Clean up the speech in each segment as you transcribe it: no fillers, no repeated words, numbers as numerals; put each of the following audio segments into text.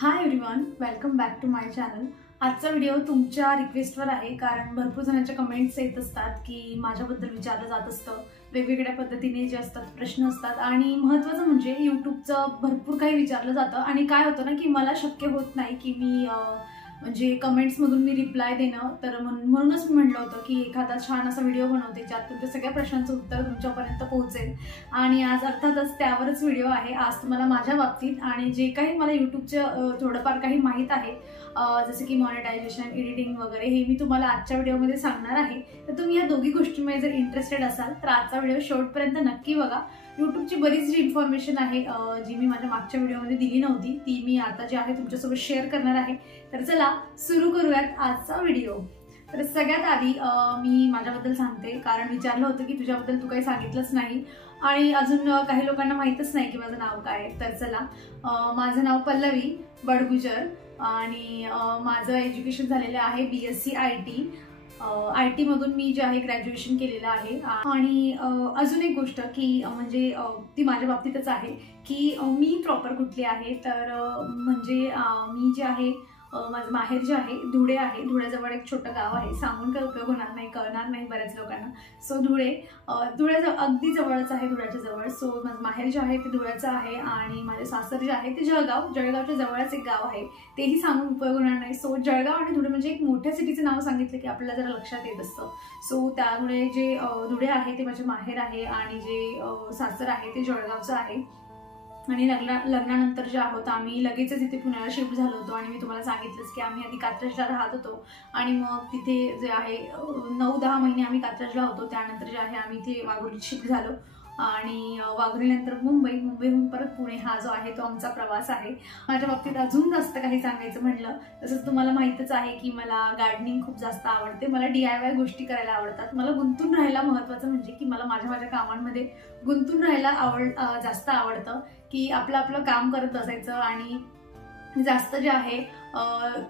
High everyone, welcome back to my channel. आजचा video तुमच्या रिक्वेस्टवर आहे कारण भरपूर जणांच्या कमेंट्स येत असतात की माझ्याबद्दल विचारलं जात असतं, वेगवेगळ्या पद्धतीने जे असतात प्रश्न असतात आणि महत्त्वाचं म्हणजे यूट्यूबचं भरपूर काही विचारलं जातं आणि काय होतं ना की मला शक्य होत नाही की मी म्हणजे कमेंट्समधून मी रिप्लाय देणं, तर म्हणूनच मी म्हटलं होतं की एखादा छान असा व्हिडिओ बनवते ज्यात तुमच्या सगळ्या प्रश्नांचं उत्तर तुमच्यापर्यंत पोहोचेल। आणि आज अर्थातच त्यावरच व्हिडिओ आहे। आज तुम्हाला माझ्या बाबतीत आणि जे काही मला यूट्यूबचं थोडंफार काही माहीत आहे, जसं की मॉनिटायझेशन, एडिटिंग वगैरे, हे मी तुम्हाला आजच्या व्हिडिओमध्ये सांगणार आहे। तर तुम्ही या दोघी गोष्टींमध्ये जर इंटरेस्टेड असाल तर आजचा व्हिडिओ शेवटपर्यंत नक्की बघा। यूट्यूबची बरीच जी इन्फॉर्मेशन आहे जी मी माझ्या मागच्या व्हिडिओमध्ये दिली नव्हती ती मी आता जे आहे तुमच्यासोबत शेअर करणार आहे। तर चला सुरू करूयात आजचा व्हिडिओ। तर सगळ्यात आधी मी माझ्याबद्दल सांगते कारण विचारलं होतं की तुझ्याबद्दल तू काही सांगितलंच नाही आणि अजून काही लोकांना माहीतच नाही की माझं नाव काय आहे। तर चला, माझं नाव पल्लवी बडगुजर आणि माझं एज्युकेशन झालेलं आहे BSc IT मधून मी जे आहे ग्रॅज्युएशन केलेलं आहे। आणि अजून एक गोष्ट की म्हणजे ती माझ्या बाबतीतच आहे की मी प्रॉपर कुठली आहे, तर म्हणजे मी जे आहे माझं माहेर जे आहे धुळे आहे। धुळ्याजवळ एक छोटं गाव आहे, सांगून काय उपयोग होणार नाही, कळणार नाही बऱ्याच लोकांना। सो धुळ्याजवळ अगदी जवळच आहे, धुळ्याच्या जवळ। सो माझं माहेर जे आहे ते धुळ्याचं आहे आणि माझे सासर जे आहे ते जळगावच्या जवळच एक गाव आहे, तेही सांगून उपयोग होणार नाही। सो जळगाव आणि धुळे म्हणजे एक मोठ्या सिटीचं नाव सांगितलं की आपल्याला जरा लक्षात येत असतं। सो त्यामुळे जे धुळे आहे ते माझे माहेर आहे आणि जे सासर आहे ते जळगावचं आहे। आणि लग्नानंतर जे आहोत आम्ही लगेचच इथे पुण्याला शिफ्ट झालो होतो आणि मी तुम्हाला सांगितलंच की आम्ही आधी कात्रजला राहत होतो आणि मग तिथे जे आहे 9-10 महिने आम्ही कात्रजला होतो। त्यानंतर जे आहे आम्ही इथे वाघोलीत शिफ्ट झालो आणि वाघोलीनंतर मुंबईहून परत पुणे, हा जो आहे तो आमचा प्रवास आहे। माझ्या बाबतीत अजून जास्त काही सांगायचं म्हणलं तसंच तुम्हाला माहीतच आहे की मला गार्डनिंग खूप जास्त आवडते, मला DIY गोष्टी करायला आवडतात, मला गुंतून राहायला, महत्त्वाचं म्हणजे की मला माझ्या कामांमध्ये गुंतून राहायला जास्त आवडतं की आपलं काम करत बसायचं आणि जास्त जे आहे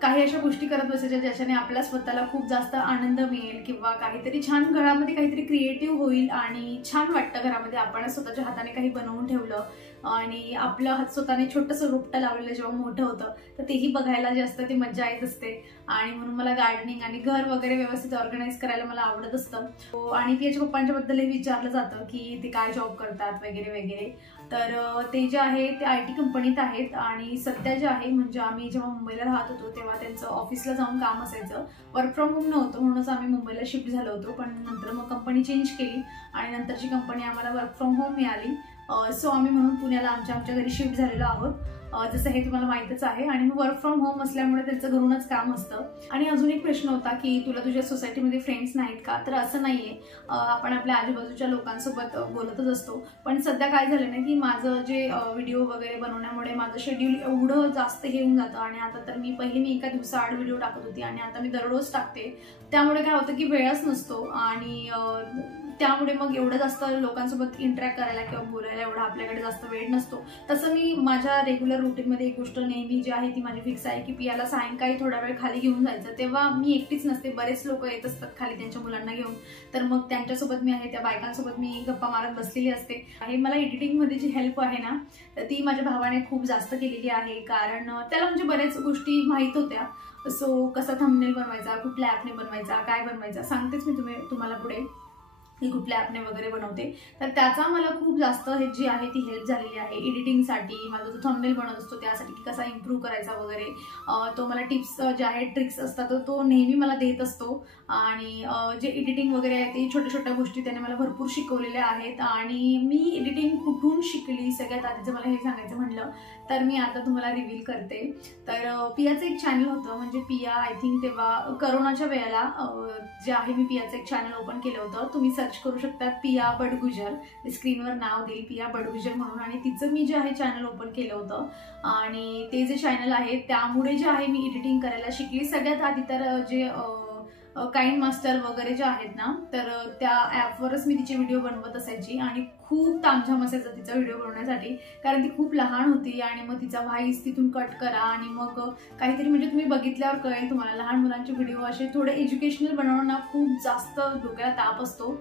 काही अशा गोष्टी करत बसायच्या ज्याच्याने आपल्या स्वतःला खूप जास्त आनंद मिळेल किंवा काहीतरी छान घरामध्ये काहीतरी क्रिएटिव्ह होईल आणि छान वाटतं घरामध्ये आपण स्वतःच्या हाताने काही बनवून ठेवलं आणि आपलं स्वतःने छोटंसं रोपटं लावलेलं जेव्हा मोठं होतं तर तेही बघायला जे असतं ते मजा येत असते। आणि म्हणून मला गार्डनिंग आणि घर वगैरे व्यवस्थित ऑर्गनाईज करायला मला आवडत असतं। आणि त्याच्या पप्पांच्या बद्दलही विचारलं जातं की ते काय जॉब करतात वगैरे वगैरे, तर ते जे आहे ते IT कंपनीत आहेत आणि सध्या जे आहे म्हणजे आम्ही जेव्हा मुंबईला राहत होतो तेव्हा त्यांचं ऑफिसला जाऊन काम असायचं, वर्क फ्रॉम होम नव्हतं, म्हणूनच आम्ही मुंबईला शिफ्ट झालो होतो। पण नंतर मग कंपनी चेंज केली आणि नंतरची कंपनी आम्हाला वर्क फ्रॉम होम मिळाली। सो आम्ही म्हणून पुण्याला आमच्या घरी शिफ्ट झालेलो आहोत, जसं हे तुम्हाला माहीतच आहे। आणि मग वर्क फ्रॉम होम असल्यामुळे त्यांचं घरूनच काम असतं। आणि अजून एक प्रश्न होता की तुला तुझ्या सोसायटीमध्ये फ्रेंड्स नाहीत का, तर असं नाहीये, आपण आपल्या आजूबाजूच्या लोकांसोबत बोलतच असतो। पण सध्या काय झालं ना की माझं जे व्हिडिओ वगैरे बनवण्यामुळे माझं शेड्यूल एवढं जास्त हे होऊन जातं आणि आता तर मी एका दिवसाआड व्हिडिओ टाकत होती आणि आता मी दररोज टाकते, त्यामुळे काय होतं की वेळच नसतो आणि त्यामुळे मग एवढं जास्त लोकांसोबत इंटरॅक्ट करायला किंवा बोलायला एवढा आपल्याकडे जास्त वेळ नसतो। तसं मी माझ्या रेग्युलर रुटीनमध्ये एक गोष्ट नेहमी जी आहे ती माझी फिक्स आहे की पियाला सायंकाळी थोडा वेळ खाली घेऊन जायचं। तेव्हा मी एकटीच नसते, बरेच लोक येत असतात खाली त्यांच्या मुलांना घेऊन, तर मग त्यांच्यासोबत मी आहे, त्या बायकांसोबत मी गप्पा मारत बसलेली असते। हे मला एडिटिंगमध्ये जी हेल्प आहे ना तर ती माझ्या भावाने खूप जास्त केलेली आहे कारण त्याला म्हणजे बऱ्याच गोष्टी माहीत होत्या। सो कसा थंबनेल बनवायचा, कुठल्या ॲपने बनवायचा, काय बनवायचा, सांगतेच मी तुम्हाला पुढे मी कुठल्या ॲपने वगैरे बनवते, तर त्याचा मला खूप जास्त हे जी आहे ती हेल्प झालेली आहे एडिटिंगसाठी। माझा जो थंबनेल बनवत असतो त्यासाठी की कसा इम्प्रूव्ह करायचा वगैरे, तो मला टिप्स ज्या आहेत, ट्रिक्स असतात तो नेहमी मला देत असतो। आणि जे एडिटिंग वगैरे आहे ते छोट्या गोष्टी त्याने मला भरपूर शिकवलेल्या आहेत। आणि मी एडिटिंग कुठून शिकली, सगळ्यात आधी जर मला हे सांगायचं म्हणलं तर मी आता तुम्हाला रिव्हील करते। तर पियाचं एक चॅनल होतं, म्हणजे पिया आय थिंक तेव्हा करोनाच्या वेळेला जे आहे मी पियाचं एक चॅनल ओपन केलं होतं, तुम्ही सर्च करू शकता पिया बडगुजर, स्क्रीनवर नाव देईल पिया बडगुजर म्हणून, आणि तिचं मी जे आहे चॅनल ओपन केलं होतं आणि ते जे चॅनल आहे त्यामुळे जे आहे मी एडिटिंग करायला शिकली। सगळ्यात आधी तर जे काइंड मास्टर वगैरे जे आहेत ना तर त्या ॲपवरच मी तिचे व्हिडिओ बनवत असायची आणि खूप तामझाम असायचा तिचा व्हिडिओ बनवण्यासाठी कारण ती खूप लहान होती आणि मग तिचा व्हॉइस तिथून कट करा आणि मग काहीतरी म्हणजे तुम्ही बघितल्यावर कळेल तुम्हाला, लहान मुलांचे व्हिडिओ असे थोडे एज्युकेशनल बनवणं खूप जास्त डोक्याला ताप असतो।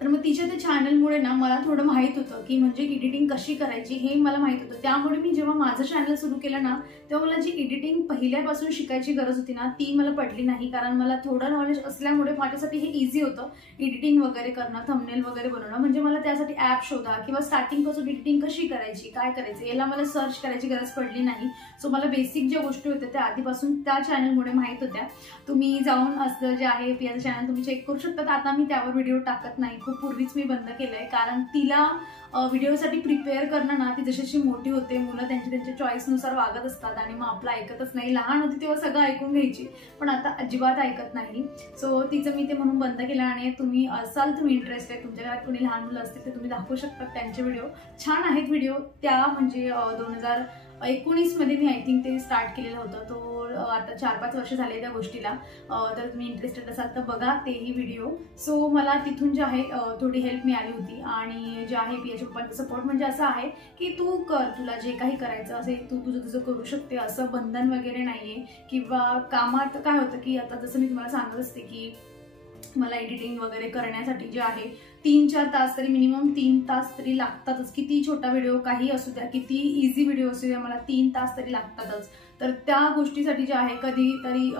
तर मग तिच्या त्या चॅनलमुळे ना मला थोडं माहीत होतं की म्हणजे एडिटिंग कशी करायची हे मला माहीत होतं. त्यामुळे मी जेव्हा माझं चॅनल सुरू केलं ना तेव्हा मला जी एडिटिंग पहिल्यापासून शिकायची गरज होती ना ती मला पडली नाही, कारण मला थोडं नॉलेज असल्यामुळे माझ्यासाठी हे इझी होतं एडिटिंग वगैरे करणं, थंबनेल वगैरे बनवणं. म्हणजे मला त्यासाठी ॲप शोधा किंवा स्टार्टिंगपासून एडिटिंग कशी करायची, काय करायचं याला मला सर्च करायची गरज पडली नाही. सो मला बेसिक ज्या गोष्टी होत्या त्या आधीपासून त्या चॅनलमुळे माहीत होत्या. तुम्ही जाऊन असं जे आहे पियाचं चॅनल तुम्ही चेक करू शकता. आता मी त्यावर व्हिडिओ टाकत नाही, खूप पूर्वीच मी बंद केलंय, कारण तिला व्हिडिओसाठी प्रिपेअर करणं ना ती जशी मोठी होते मुलं त्यांच्या चॉईसनुसार वागत असतात आणि मग आपलं ऐकतच नाही. लहान होती तेव्हा सगळं ऐकून घ्यायची पण आता अजिबात ऐकत नाही. सो तिचं मी ते म्हणून बंद केलं. आणि तुम्ही तुम्ही इंटरेस्टेड, तुमच्या घरात कोणी लहान मुलं असतील तर तुम्ही दाखवू शकता. त्यांचे व्हिडिओ छान आहेत. व्हिडिओ त्या म्हणजे 2019 मध्ये मी आय थिंक ते स्टार्ट केलेलं होतं. तो आता 4-5 वर्ष झाले त्या गोष्टीला. तर तुम्ही इंटरेस्टेड असाल तर बघा तेही व्हिडिओ. सो मला तिथून जे आहे थोडी हेल्प मिळाली होती. आणि जे आहे पियाच्या पप्पांचा सपोर्ट म्हणजे असं आहे की तू कर, तुला जे काही करायचं असेल तू तुझं करू शकते, असं बंधन वगैरे नाहीये. किंवा कामात काय होतं की आता जसं मी तुम्हाला सांगत असते की मला एडिटिंग वगैरे करण्यासाठी जे आहे 3-4 तास तरी मिनिमम 3 तास तरी लागतातच. किती छोटा व्हिडिओ काही असू द्या, किती इझी व्हिडिओ असू द्या, मला 3 तास तरी लागतातच. तर त्या गोष्टीसाठी जे आहे कधीतरी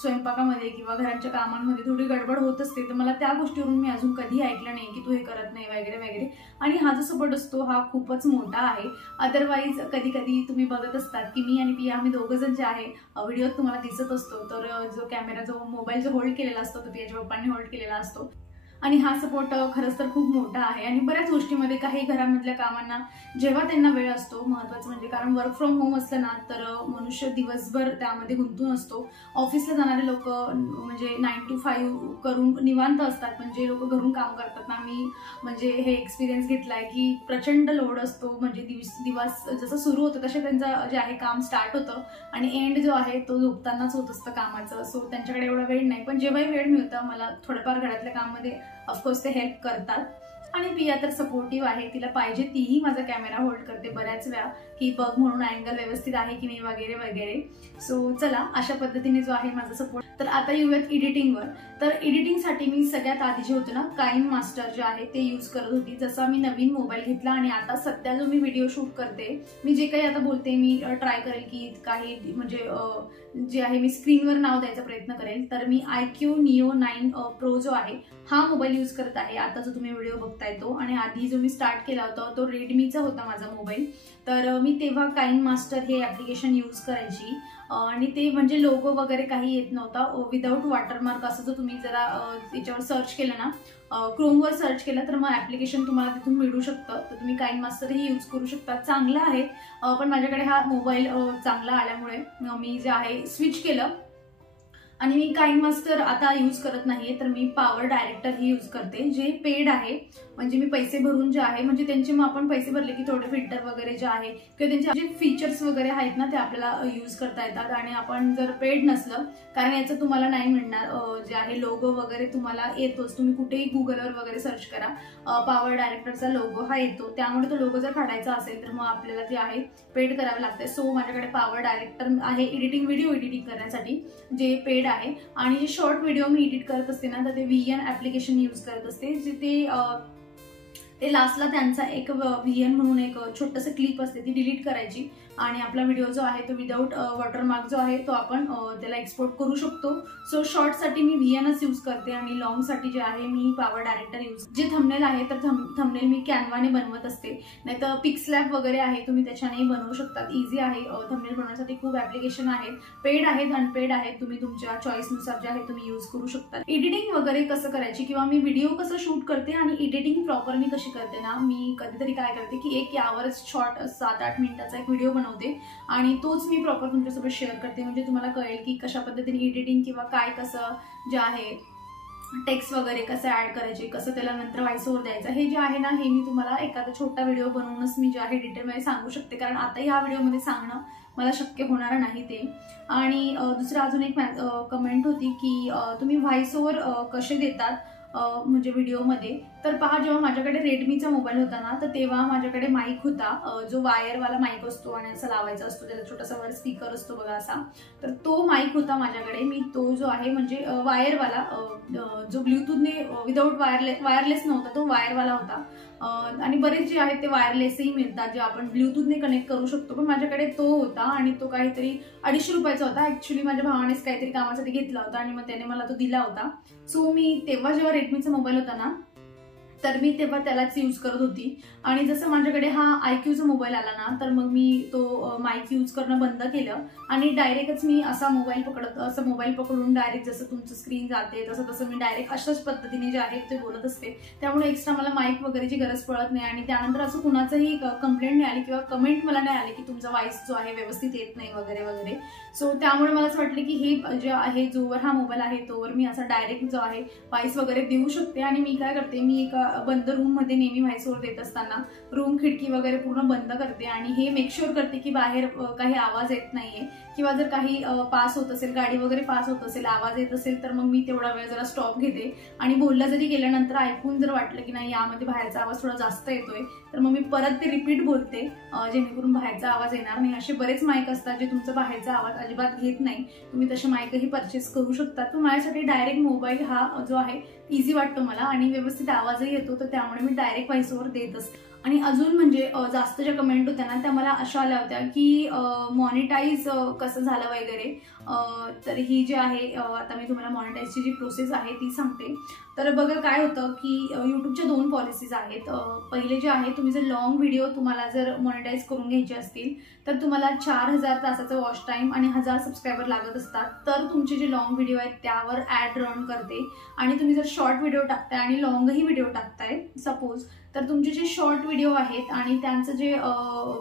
स्वयंपाकामध्ये किंवा घराच्या कामांमध्ये थोडी गडबड होत असते. तर मला त्या गोष्टीवरून मी अजून कधी ऐकलं नाही की तू हे करत नाही वगैरे वगैरे. आणि हा जो सपोर्ट असतो हा खूपच मोठा आहे. अदरवाईज कधी कधी तुम्ही बघत असतात की मी आणि पिया आम्ही दोघं जण जे आहे व्हिडिओत तुम्हाला दिसत असतो, तर जो कॅमेरा जो मोबाईल जो होल्ड केलेला असतो तो पियाच्या पप्पांनी होल्ड केलेला असतो. आणि हा सपोर्ट खरंच तर खूप मोठा आहे. आणि बऱ्याच गोष्टीमध्ये काही घरामधल्या कामांना जेव्हा त्यांना वेळ असतो, महत्त्वाचं म्हणजे कारण वर्क फ्रॉम होम असलं ना तर मनुष्य दिवसभर त्यामध्ये गुंतून असतो. ऑफिसला जाणारे लोक म्हणजे 9 to 5 करून निवांत असतात, पण जे लोक घरून काम करतात ना, मी म्हणजे हे एक्सपिरियन्स घेतलाय की प्रचंड लोड असतो. म्हणजे दिवस जसं सुरू होतं तसे त्यांचं जे आहे काम स्टार्ट होतं आणि एंड जो आहे तो झोपतानाच होत असतं कामाचं. सो त्यांच्याकडे एवढा वेळ नाही, पण जेव्हाही वेळ मिळतं मला थोडंफार घरातल्या कामामध्ये ऑफकोर्स ते हेल्प करतात. आणि पिया तर सपोर्टिव्ह आहे, तिला पाहिजे तीही माझा कॅमेरा होल्ड करते बऱ्याच वेळा की बघ म्हणून अँगल व्यवस्थित आहे की नाही वगैरे वगैरे. सो चला अशा पद्धतीने जो आहे माझा सपोर्ट. तर आता येऊयात एडिटिंगवर. तर एडिटिंगसाठी मी सगळ्यात आधी जे होतं ना काइन मास्टर जे आहे ते यूज करत होती. जसा मी नवीन मोबाईल घेतला आणि आता सध्या जो मी व्हिडिओ शूट करते, मी जे काही आता बोलते मी ट्राय करेल की काही म्हणजे जे आहे मी स्क्रीनवर नाव द्यायचा प्रयत्न करेल. तर मी iQOO Neo 9 Pro जो आहे हा मोबाईल यूज करत आहे आता जो तुम्ही व्हिडिओ बघताय तो. आणि आधी जो मी स्टार्ट केला होता तो रेडमीचा होता माझा मोबाईल. तर मी तेव्हा काइन मास्टर हे ऍप्लिकेशन यूज करायची. आणि ते म्हणजे लोगो वगैरे काही येत नव्हता, विदाऊट वॉटरमार्क असं जर तुम्ही जरा याच्यावर सर्च केलं ना, क्रोमवर सर्च केलं तर मग ऍप्लिकेशन तुम्हाला तिथून मिळू शकतं. तर तुम्ही काइन मास्टरही यूज करू शकता, चांगलं आहे. पण माझ्याकडे हा मोबाईल चांगला आल्यामुळे मी जे आहे स्विच केलं आणि मी काइन मास्टर आता यूज करत नाहीये. तर मी पॉवर डायरेक्टर ही यूज करते जे पेड आहे. म्हणजे मी पैसे भरून जे आहे म्हणजे त्यांचे मग आपण पैसे भरले की थोडे फिल्टर वगैरे जे आहे किंवा त्यांचे जे फीचर्स वगैरे आहेत ना ते आपल्याला यूज करता येतात. आणि आपण जर पेड नसलं, कारण याचं तुम्हाला नाही मिळणार जे आहे लोगो वगैरे तुम्हाला येतोच. तुम्ही कुठेही गुगलवर वगैरे सर्च करा, पॉवर डायरेक्टरचा लोगो हा येतो. त्यामुळे तो लोगो जर काढायचा असेल तर मग आपल्याला ते आहे पेड करावं लागतं. सो माझ्याकडे पॉवर डायरेक्टर आहे एडिटिंग, व्हिडिओ एडिटिंग करण्यासाठी जे पेड आहे. आणि जे शॉर्ट व्हिडिओ मी एडिट करत असते ना तर ते VN ऍप्लिकेशन यूज करत असते. जे ते लास्टला त्यांचा एक VN म्हणून एक छोटंसं क्लिप असते ती डिलीट करायची आणि आपला व्हिडिओ जो आहे तो विदाऊट वॉटरमार्क जो आहे तो आपण त्याला एक्सपोर्ट करू शकतो. सो शॉर्टसाठी मी VNच यूज करते आणि लॉंगसाठी जे आहे मी पॉवर डायरेक्टर यूज. जे थंबनेल आहे तर थंबनेल मी कॅनवाने बनवत असते, नाही तर पिक्सलॅब वगैरे आहे तुम्ही त्याच्यानेही बनवू शकतात. इझी आहे, थंबनेल बनवण्यासाठी खूप ऍप्लिकेशन आहेत, पेड आहेत अनपेड आहेत. तुम्ही तुमच्या चॉईसनुसार जे आहे तुम्ही यूज करू शकता. एडिटिंग वगैरे कसं करायची किंवा मी व्हिडिओ कसं शूट करते आणि एडिटिंग प्रॉपर मी कशी करते ना, मी कधीतरी काय करते की एक यावरच शॉर्ट 7-8 मिनिटाचा एक व्हिडिओ बनवते आणि तोच मी प्रॉपर तुमच्यासोबत शेअर करते. म्हणजे तुम्हाला कळेल की कशा पद्धतीने एडिटिंग किंवा काय कसं जे आहे टेक्स्ट वगैरे कसं ऍड करायचे, कसं त्याला नंतर व्हॉइस ओव्हर द्यायचा, हे जे आहे ना हे मी तुम्हाला एखादा छोटा व्हिडिओ बनवूनच मी जे आहे डिटेलमध्ये सांगू शकते. कारण आता ह्या व्हिडिओमध्ये सांगणं मला शक्य होणार नाही ते. आणि दुसरं अजून एक कमेंट होती की तुम्ही व्हॉइस ओव्हर कसे देतात म्हणजे व्हिडिओमध्ये. तर पहा, जेव्हा माझ्याकडे रेडमीचा मोबाईल होता ना, तर तेव्हा माझ्याकडे माईक होता, जो वायरवाला माईक असतो आणि असं लावायचा असतो, त्याला छोटासा वर स्पीकर असतो बघा असा. तर तो माईक होता माझ्याकडे. मी तो जो आहे म्हणजे वायरवाला, जो ब्लूटूथने विदाऊट वायरलेस नव्हता, तो वायरवाला होता. आणि बरेच जे आहेत ते वायरलेसही मिळतात, जे आपण ब्लूटूथने कनेक्ट करू शकतो. पण माझ्याकडे तो होता आणि तो काहीतरी 250 रुपयाचा होता. ऍक्च्युली माझ्या भावानेच काहीतरी कामासाठी घेतला होता आणि मग त्याने मला तो दिला होता. सो मी तेव्हा जेव्हा रेडमीचा मोबाईल होता ना, तर मी तेव्हा त्यालाच यूज करत होती. आणि जसं माझ्याकडे हा IQचा मोबाईल आला ना, तर मग मी तो माईक यूज करणं बंद केलं आणि डायरेक्टच मी असा मोबाईल पकडून डायरेक्ट जसं तुमचं स्क्रीन जाते तसं तसं मी डायरेक्ट अशाच पद्धतीने जे आहे ते बोलत असते. त्यामुळे एक्स्ट्रा मला माईक वगैरेची गरज पडत नाही. आणि त्यानंतर असं कुणाचंही कंप्लेंट नाही आली किंवा कमेंट मला नाही आली की तुमचा व्हॉइस जो आहे व्यवस्थित येत नाही वगैरे वगैरे. सो त्यामुळे मला असं वाटलं की हे जे आहे, जोवर हा मोबाईल आहे तोवर मी असा डायरेक्ट जो आहे व्हॉइस वगैरे देऊ शकते. आणि मी काय करते, मी एका बंद रूम मध्ये नेहमी व्हॉइस ओव्हर देत असताना रूम खिडकी वगैरे पूर्ण बंद करते आणि हे मेक शुअर करते की बाहेर काही आवाज येत नाहीये किंवा जर काही पास होत असेल, गाडी वगैरे पास होत असेल, आवाज येत असेल, तर मग मी तेवढा वेळ जरा स्टॉप घेते आणि बोलला जरी गेल्यानंतर ऐकून जर वाटलं की नाही यामध्ये बाहेरचा आवाज थोडा जास्त येतोय, तर मग मी परत ते रिपीट बोलते, जेणेकरून बाहेरचा आवाज येणार नाही. असे बरेच माईक असतात जे तुमचा बाहेरचा आवाज अजिबात घेत नाही. तुम्ही तसे माईकही परचेस करू शकता. तर माझ्यासाठी डायरेक्ट मोबाईल हा जो आहे इझी वाटतो मला आणि व्यवस्थित आवाजही येतो, तर त्यामुळे मी डायरेक्ट व्हॉइस ओव्हर देत असते. आणि अजून म्हणजे जास्त ज्या कमेंट होत्या ना, त्या मला अशा आल्या होत्या की मॉनिटाईज कसं झालं वगैरे. तर ही जी आहे, आता मी तुम्हाला मॉनिटाईजची जी प्रोसेस आहे ती सांगते. तर बघा काय होतं की यूट्यूबच्या 2 पॉलिसीज आहेत. पहिले जे आहे, तुम्ही जर लॉंग व्हिडिओ तुम्हाला जर मॉनिटाईज करून घ्यायचे असतील तर तुम्हाला 4000 तासाचा वॉच टाइम आणि 1000 सबस्क्रायबर लागत असतात. तर तुमचे जे लॉंग व्हिडिओ आहेत त्यावर ऍड रन करते. आणि तुम्ही जर शॉर्ट व्हिडिओ टाकताय आणि लॉंगही व्हिडिओ टाकताय सपोज, तर तुमचे जे शॉर्ट व्हिडिओ आहेत आणि त्यांचं जे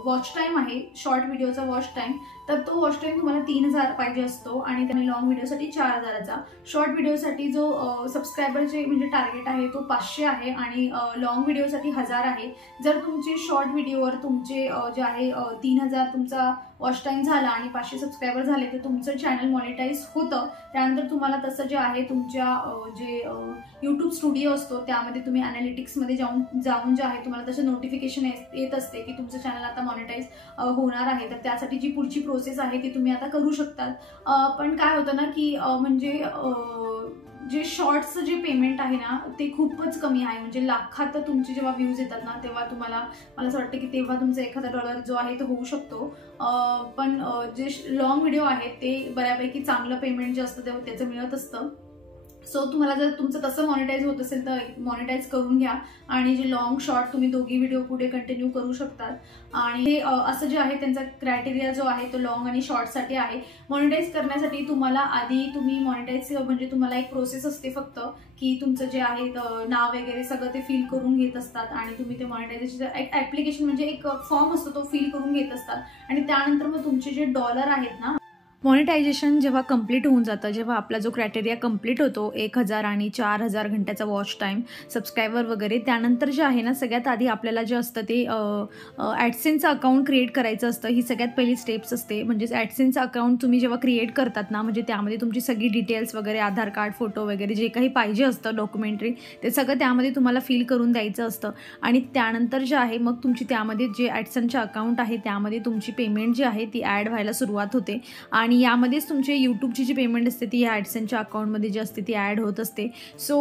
वॉच टाइम आहे, शॉर्ट व्हिडिओचा वॉच टाइम, तर तो वॉच टाइम तुम्हाला 3000 पाहिजे असतो आणि त्याने लॉंग व्हिडिओसाठी 4000चा. शॉर्ट व्हिडिओसाठी जो सबस्क्रायबरचे म्हणजे टार्गेट आहे तो 500 आहे आणि लॉंग व्हिडिओसाठी 1000 आहे. जर तुमचे शॉर्ट व्हिडिओवर तुमचे जे आहे 3000 तुमचा वॉच टाइम झाला आणि 500 सबस्क्रायबर झाले, तर तुमचं चॅनल मॉनिटाईज होतं. त्यानंतर तुम्हाला तसं जे आहे तुमच्या जे यूट्यूब स्टुडिओ असतो त्यामध्ये तुम्ही अनालिटिक्समध्ये जाऊन जे आहे तुम्हाला तसे नोटिफिकेशन येत असते की तुमचं चॅनल आता मॉनिटाईज होणार आहे. तर त्यासाठी जी पुढची प्रोसेस आहे ती तुम्ही आता करू शकतात. पण काय होतं ना की म्हणजे जे शॉर्ट्सचं जे पेमेंट आहे ना ते खूपच कमी आहे. म्हणजे लाखात तुमचे जेव्हा व्ह्यूज येतात ना तेव्हा तुम्हाला, मला असं वाटतं की तेव्हा तुमचा $1000 जो आहे तो होऊ शकतो. पण जे लॉंग व्हिडिओ आहेत ते बऱ्यापैकी चांगलं पेमेंट जे असतं तेव्हा त्याचं मिळत असतं. सो तुम्हाला जर तुमचं तसं मॉनिटाईज होत असेल तर मॉनिटाईज करून घ्या आणि जे लॉंग शॉर्ट तुम्ही दोघी व्हिडिओ पुढे कंटिन्यू करू शकतात. आणि हे असं जे आहे त्यांचा क्रायटेरिया जो आहे तो लॉंग आणि शॉर्टसाठी आहे. मॉनिटाईज करण्यासाठी तुम्हाला आधी तुम्ही मॉनिटाईज म्हणजे तुम्हाला एक प्रोसेस असते फक्त की तुमचं जे आहे नाव वगैरे सगळं ते फिल करून घेत असतात आणि तुम्ही ते मॉनिटायझेशन एक ऍप्लिकेशन म्हणजे एक फॉर्म असतो तो फिल करून घेत असतात. आणि त्यानंतर मग तुमचे जे डॉलर आहेत ना, मॉनिटायझेशन जेव्हा कंप्लीट होऊन जातं, जेव्हा आपला जो क्रायटेरिया कंप्लीट होतो 1000 आणि 4000 घंट्याचा वॉच टाईम, सबस्क्रायबर वगैरे, त्यानंतर जे आहे ना सगळ्यात आधी आपल्याला जे असतं ते ॲडसेन्सचं अकाउंट क्रिएट करायचं असतं. ही सगळ्यात पहिली स्टेप्स असते. म्हणजेच ॲडसेन्सचं अकाउंट तुम्ही जेव्हा क्रिएट करतात ना, म्हणजे त्यामध्ये तुमची सगळी डिटेल्स वगैरे, आधार कार्ड, फोटो वगैरे जे काही पाहिजे असतं डॉक्युमेंटरी, ते सगळं त्यामध्ये तुम्हाला फिल करून द्यायचं असतं. आणि त्यानंतर जे आहे मग तुमची त्यामध्ये जे ॲडसेन्सचे अकाउंट आहे त्यामध्ये तुमची पेमेंट जी आहे ती ॲड व्हायला सुरुवात होते. आणि यामध्येच तुमचे यूट्यूबची जी पेमेंट असते ती या ॲडसेन्सच्या अकाउंटमध्ये जी असते ती ॲड होत असते. सो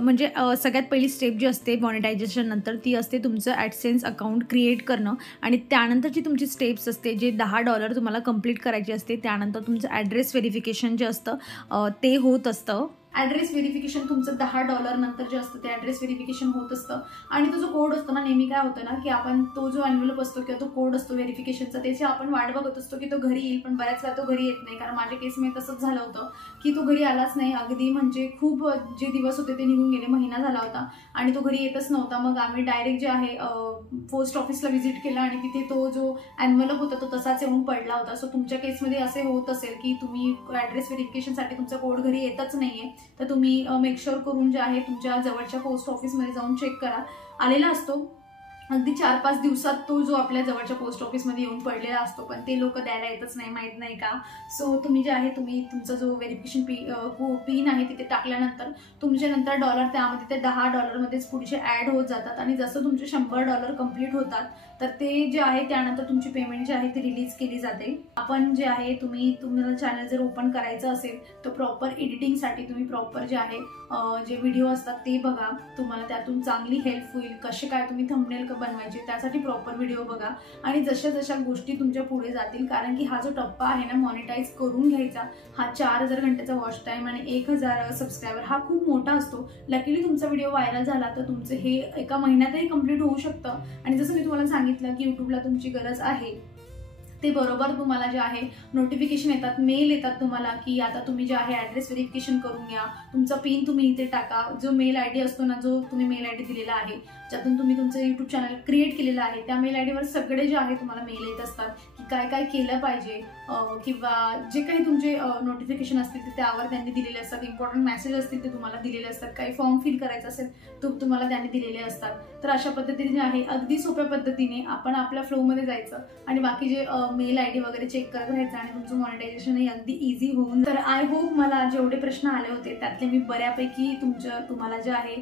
म्हणजे सगळ्यात पहिली स्टेप जी असते मॉनिटायझेशन नंतर ती असते तुमचं ॲडसेन्स अकाउंट क्रिएट करणं. आणि त्यानंतरची तुमची स्टेप्स असते जे $10 तुम्हाला कंप्लीट करायची असते. त्यानंतर तुमचं ॲड्रेस व्हेरिफिकेशन जे असतं ते होत असतं. ॲड्रेस व्हेरिफिकेशन तुमचं $10 नंतर जे असतं ते ॲड्रेस व्हेरिफिकेशन होत असतं. आणि तो जो कोड असतो ना, नेहमी काय होतं ना की आपण तो जो एन्व्हलप असतो किंवा तो कोड असतो व्हेरिफिकेशनचा त्याची आपण वाट बघत असतो की तो घरी येईल, पण बऱ्याच वेळा तो घरी येत नाही. कारण माझ्या केसमध्ये तसंच झालं होतं की तो घरी आलाच नाही. अगदी म्हणजे खूप जे दिवस होते ते निघून गेले, महिना झाला होता आणि तो घरी येतच नव्हता. मग आम्ही डायरेक्ट जे आहे पोस्ट ऑफिसला व्हिजिट केला आणि तिथे तो जो एन्व्हलप होता तो तसाच येऊन पडला होता. सो तुमच्या केसमध्ये असे होत असेल की तुम्ही ॲड्रेस व्हेरिफिकेशनसाठी तुमचा कोड घरी येतच नाहीये, तर तुम्ही मेक शुअर करून जे आहे तुमच्या जवळच्या पोस्ट ऑफिसमध्ये जाऊन चेक करा, आलेला असतो. अगदी 4-5 दिवसात तो जो आपल्या जवळच्या पोस्ट ऑफिसमध्ये येऊन पडलेला असतो, पण ते लोक द्यायला येतच नाही, माहीत नाही का. सो तुम्ही जे आहे तुम्ही तुमचा जो व्हेरिफिकेशन पिन आहे तिथे टाकल्यानंतर तुमचे नंतर डॉलर त्यामध्ये ते $10मध्येच पुढचे ॲड होत जातात आणि जसं तुमचे $100 कंप्लीट होतात तर ते जे आहे त्यानंतर तुमची पेमेंट जी आहे ती रिलीज केली जाते. आपण जे आहे तुम्हाला चॅनल जर ओपन करायचं असेल तर प्रॉपर एडिटिंगसाठी तुम्ही प्रॉपर जे आहे जे व्हिडिओ असतात ते बघा, तुम्हाला त्यातून चांगली हेल्प होईल. कसे काय तुम्ही थंबनेल बनवायचे त्यासाठी प्रॉपर व्हिडिओ बघा आणि जशा जशा गोष्टी तुमच्या पुढे जातील, कारण की हा जो टप्पा आहे ना मॉनिटाईज करून घ्यायचा, हा 4000 घंट्याचा वॉच टाइम आणि 1000 सबस्क्रायबर हा खूप मोठा असतो. लकीली तुमचा व्हिडिओ व्हायरल झाला तर तुमचं हे एका महिन्यातही कंप्लीट होऊ शकतं. आणि जसं मी तुम्हाला सांगितलं की युट्यूबला तुमची गरज आहे ते बरोबर तुम्हाला जे आहे नोटिफिकेशन येतात, मेल येतात तुम्हाला की आता तुम्ही जे आहे ॲड्रेस व्हेरिफिकेशन करून घ्या, तुमचा पिन तुम्ही इथे टाका. जो मेल आयडी असतो ना, जो तुम्ही मेल आयडी दिलेला आहे ज्यातून तुम्ही तुमचं यूट्यूब चॅनल क्रिएट केलेलं आहे, त्या मेल आयडीवर सगळे जे आहे तुम्हाला मेल येत असतात की काय काय केलं पाहिजे किंवा जे काही तुमचे नोटिफिकेशन असतील ते त्यावर त्यांनी दिलेले असतात. इम्पॉर्टंट मेसेज असतील ते तुम्हाला दिलेले असतात. काही फॉर्म फिल करायचं असेल तो तुम्हाला त्यांनी दिलेले असतात. तर अशा पद्धतीने जे आहे अगदी सोप्या पद्धतीने आपण आपल्या फ्लोमध्ये जायचं आणि बाकी जे मेल आयडी वगैरे चेक करत राहायचं आणि तुमचं मॉनिटायझेशनही अगदी इझी होऊन. तर आय होप मला जेवढे प्रश्न आले होते त्यातले मी बऱ्यापैकी तुम्हाला जे आहे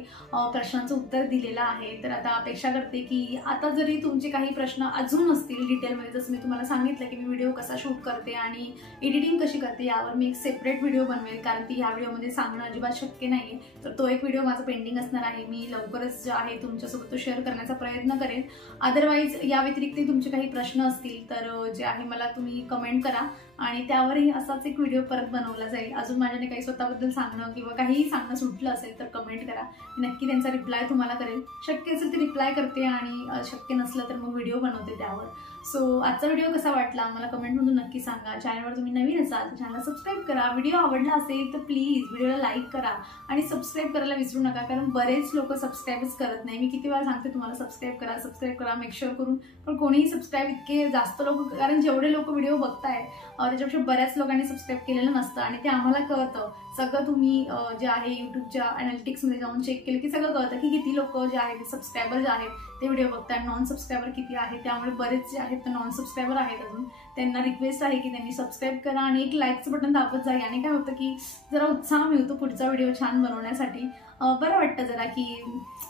प्रश्नांचं उत्तर दिलेलं आहे. तर आता अपेक्षा करते की आता जरी तुमचे काही प्रश्न अजून असतील डिटेलमध्ये, जसं मी तुम्हाला सांगितलं की मी व्हिडिओ कसा शूट करते आणि एडिटिंग कशी करते यावर मी एक सेपरेट व्हिडिओ बनवेल, कारण की ह्या व्हिडिओमध्ये सांगणं अजिबात शक्य नाहीये. तर तो एक व्हिडिओ माझा पेंडिंग असणार आहे. मी लवकरच जे आहे तुमच्यासोबत तो शेअर करण्याचा प्रयत्न करेन. अदरवाईज या व्यतिरिक्त तुमचे काही प्रश्न असतील तर जे आहे मला तुम्ही कमेंट करा आणि त्यावरही असाच एक व्हिडिओ परत बनवला जाईल. अजून माझ्याने काही स्वतःबद्दल सांगणं किंवा काहीही सांगणं सुटलं असेल तर कमेंट करा, नक्की त्यांचा रिप्लाय तुम्हाला करेल. शक्य असेल तर रिप्लाय करते आणि शक्य नसलं तर मग व्हिडिओ बनवते त्यावर. सो आजचा व्हिडिओ कसा वाटला मला कमेंटमधून नक्की सांगा. चॅनलवर तुम्ही नवीन असाल तर चॅनलला सबस्क्राईब करा. व्हिडिओ आवडला असेल तर प्लीज व्हिडिओला लाईक करा आणि सबस्क्राईब करायला विसरू नका, कारण बरेच लोक सबस्क्राईबच करत नाही. मी किती वेळा सांगते तुम्हाला सबस्क्राईब करा मेक शुअर करून, पण कोणीही सबस्क्राईब इतके जास्त लोक, कारण जेवढे लोक व्हिडिओ बघताय त्याच्यापेक्षा बऱ्याच लोकांनी सबस्क्राईब केलेलं नसतं आणि ते आम्हाला कळतं. सगळं तुम्ही जे आहे यूट्यूबच्या अनालिटिक्समध्ये जाऊन चेक केलं की सगळं कळतं की किती लोक जे आहेत सबस्क्रायबर जे आहेत ते व्हिडिओ बघतात, नॉन सबस्क्रायबर किती आहे. त्यामुळे बरेच जे आहेत ते नॉन सबस्क्रायबर आहेत अजून, त्यांना रिक्वेस्ट आहे की त्यांनी सबस्क्राईब करा आणि एक लाईकचं बटन दाबत जा. याने काय होतं की जरा उत्साह मिळतो पुढचा व्हिडिओ छान बनवण्यासाठी. बरं वाटतं जरा की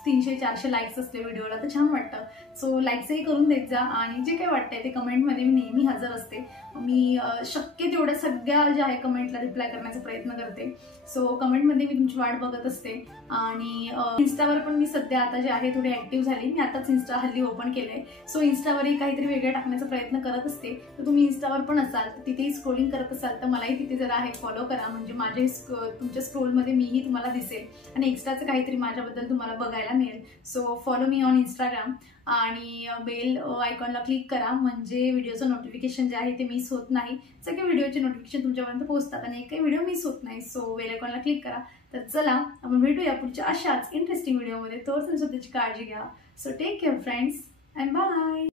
300-400 लाईक्स असले व्हिडिओला तर छान वाटतं. सो लाईक्सही करून देत जा आणि जे काही वाटतंय ते कमेंटमध्ये मी नेहमी हजर असते. मी शक्य तेवढ्या सगळ्या ज्या आहे कमेंटला रिप्लाय करण्याचा प्रयत्न करते. सो कमेंटमध्ये मी तुमची वाट बघत असते. आणि इन्स्टावर पण मी सध्या आता जे आहे थोडी ऍक्टिव्ह झाली. मी आताच इन्स्टा हल्ली ओपन केलंय. सो इन्स्टावरही काहीतरी वेगळं टाकण्याचा प्रयत्न करत असते. तर तुम्ही इन्स्टावर पण असाल तर तिथेही स्क्रोलिंग करत असाल तर मलाही तिथे जरा आहे फॉलो करा, म्हणजे माझे तुमच्या स्क्रोलमध्ये मीही तुम्हाला दिसेल आणि एक्स्ट्राचं काहीतरी माझ्याबद्दल तुम्हाला बघायला मिळेल. So follow me on Instagram आणि बेल आयकॉनला क्लिक करा, म्हणजे व्हिडिओचं नोटिफिकेशन जे आहे ते मिस होत नाही. सगळे व्हिडिओचे नोटिफिकेशन तुमच्यापर्यंत पोहोचतात आणि एकही व्हिडिओ मिस होत नाही. सो बेल आयकॉनला क्लिक करा. तर चला आपण भेटूया पुढच्या अशाच इंटरेस्टिंग व्हिडिओमध्ये. तर तुम्ही स्वतःची काळजी घ्या. So take care friends and bye.